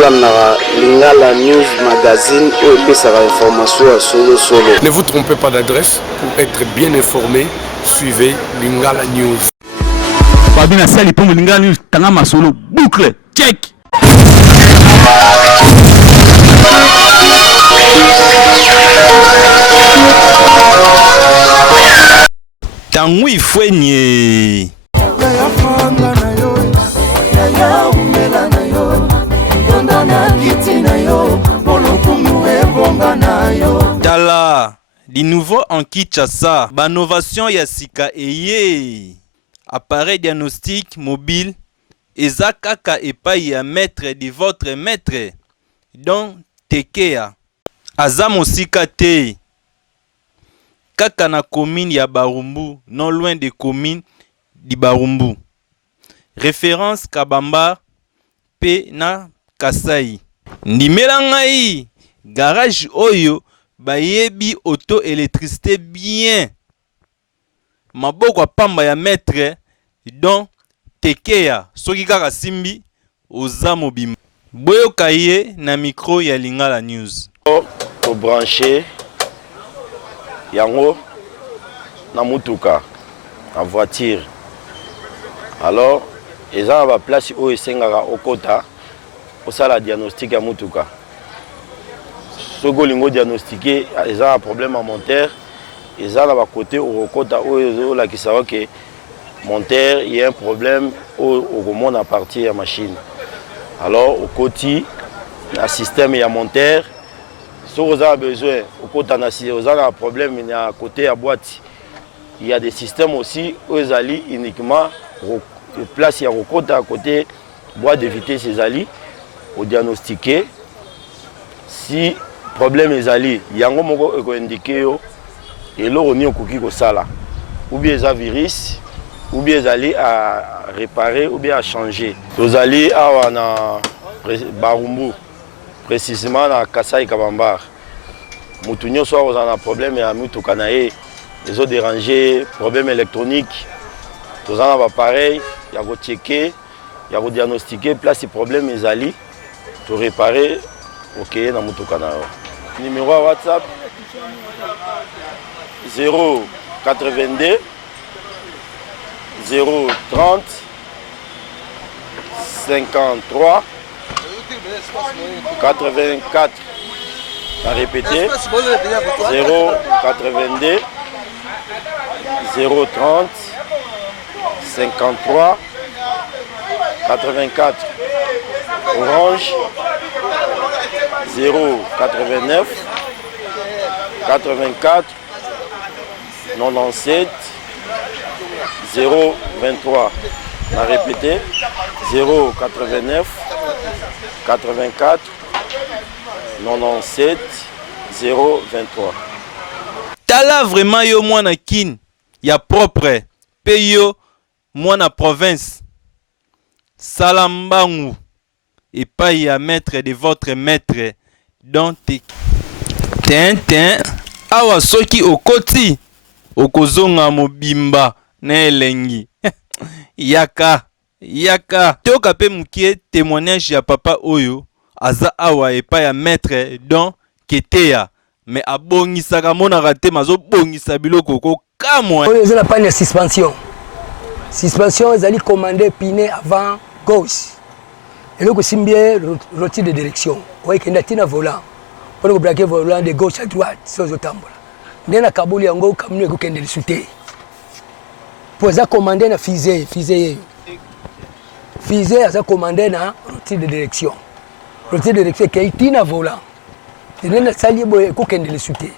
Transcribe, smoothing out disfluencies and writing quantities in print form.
bolandaka Lingala News Magazine et sa information à solo. Ne vous trompez pas d'adresse pour être bien informé. Suivez Lingala News. Babina Sali pour Lingala News, Tangama Solo, boucle, check. Tangui Fouenye. Tala, di nouveau en Kinshasa, banovation Yasika eye. Appareil diagnostic mobile, eza kaka epai ya maître de votre maître, donc Tekea. Aza mosika te. Kaka na commune ya Barumbu, non loin de commune di Barumbu. Référence Kabamba pe na Kasai. Ndimela ngai garage oyo bayebi auto électricité bien. Maboko pamba ya maître don Tekea soki kaka simbi oza mobimba. Boyoka ye na micro ya Lingala News. To brancher yango na mutuka na voiture. Alors eza ba place oyo esengaka okota osala diagnostic ya mutuka. Soki olingo diagnostiquer eza un problème à monteur, eza na ba côté okota oyo olakisa ke monteur il y a un problème au comment à partir ya machine. Alors au côté la système ya monteur, si vous avez besoin au côté vous avez un problème à côté à boîte, il y a des systèmes aussi où ils allient uniquement place ya côté à côté boîte de vitesse ils allient au diagnostiquer si problème est allé yango moko eko indiqué yo et lo ni okoki ko sala ou bien ça virus ou bien allé à réparer ou bien à changer. Vous allez à Barumbu précisément à Kasai Kabambar. Mutunyo soit vous avez un problème à mutuka nae les autres dérangés problème électronique. Vous avez un appareil, il y a go checker, il y a go diagnostiquer place problème est allé pour réparer OK na mutuka na yo. Numéro WhatsApp 082 030 53 84. À répéter 082 030 53 84. Orange 089 84 97 023. On a répété 089 84 97 023. Tala vraiment yo mwana kin ya propre pe yo mwana province Salambangu et pas ya maître de votre maître donc Tintin awa soki okoti okozonga mobimba na elengi yaka toka pe mukie témoignage ya papa oyo aza awa epa ya maître donc Ketea mais abongisaka monaka te mazo bongisa biloko ko kamwa oyo ezala panne ya suspension ezali commandé piné avant gauche eloko simbie rotire de direction oikenda tina volant pour braquer volant de gauche à droite sozo tambola ndena kabuli yango kamno ekokende lisute pour za commander na fusée aza commandé na rotire de direction qui tina volant ndena sali boye ekokende lisute